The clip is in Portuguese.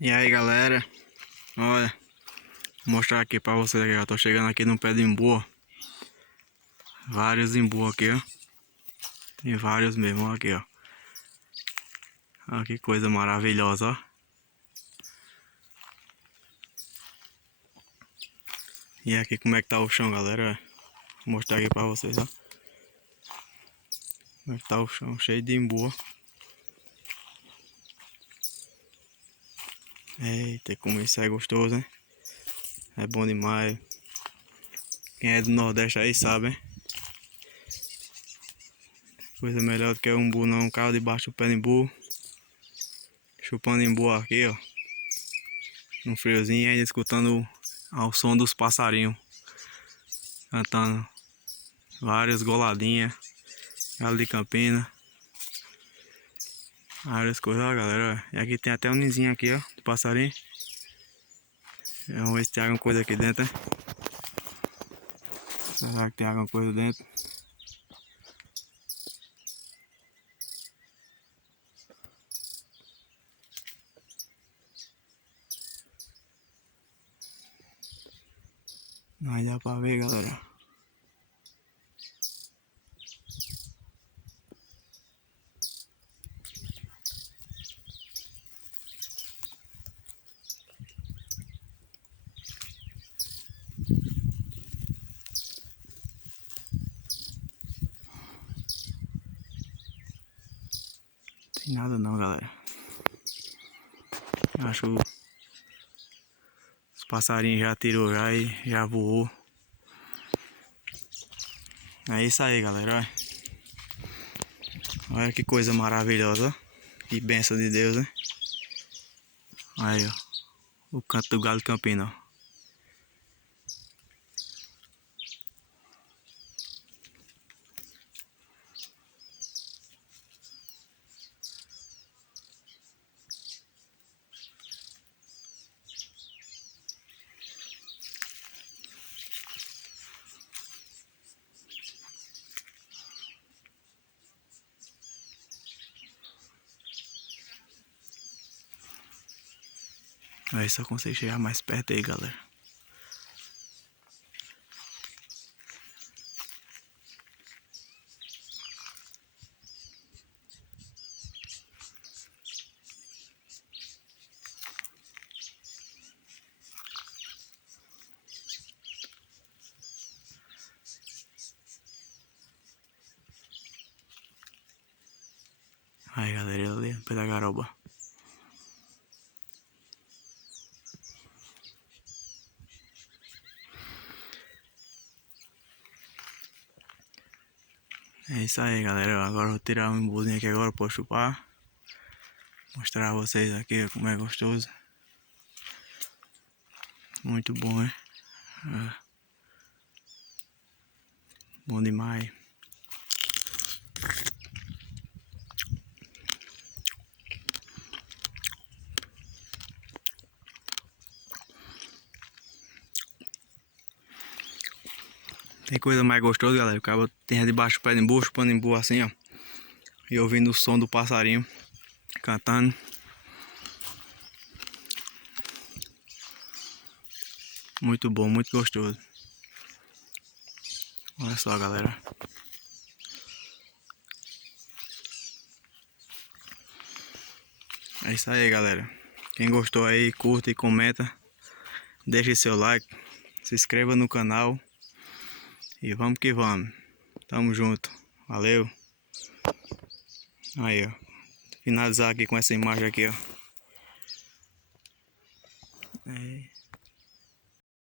E aí galera, olha, vou mostrar aqui pra vocês aqui, ó. Tô chegando aqui no pé do imbu, ó. Vários imbu aqui, ó. Tem vários mesmo, ó, aqui, ó. Olha que coisa maravilhosa, ó. E aqui como é que tá o chão, galera, ó. Vou mostrar aqui pra vocês, ó. Como é que tá o chão, cheio de imbu, ó. Eita, como isso é gostoso, hein? É bom demais. Quem é do Nordeste aí sabe, hein? Coisa melhor do que o umbu não, um carro debaixo do pé do imbu. Chupando imbu aqui, ó. No friozinho e ainda escutando ao som dos passarinhos. Cantando várias goladinhas. Galo de Campina. Várias coisas, ó, galera. E aqui tem até um ninzinho aqui, ó. De passarinho. Vamos ver se tem alguma coisa aqui dentro, né? Será que tem alguma coisa dentro? Não dá pra ver, galera. Tem nada não, galera. Acho que os passarinhos já tirou já e já voou. É isso aí, galera. Olha que coisa maravilhosa, ó. Que bênção de Deus, né? Aí, ó. O canto do galo de Campina, ó. Aí só consigo chegar mais perto aí, galera. Aí, galera, ele ali no pé da garoba. É isso aí, galera. Agora eu vou tirar um imbuzinho aqui agora pra chupar. Mostrar a vocês aqui como é gostoso. Muito bom, hein? Bom demais. Tem coisa mais gostosa, galera. O cara tem debaixo do pé de imbu, chupando imbu assim, ó. E ouvindo o som do passarinho cantando. Muito bom, muito gostoso. Olha só, galera. É isso aí, galera. Quem gostou aí, curta e comenta. Deixe seu like. Se inscreva no canal. E vamos que vamos. Tamo junto. Valeu. Aí, ó. Finalizar aqui com essa imagem aqui, ó.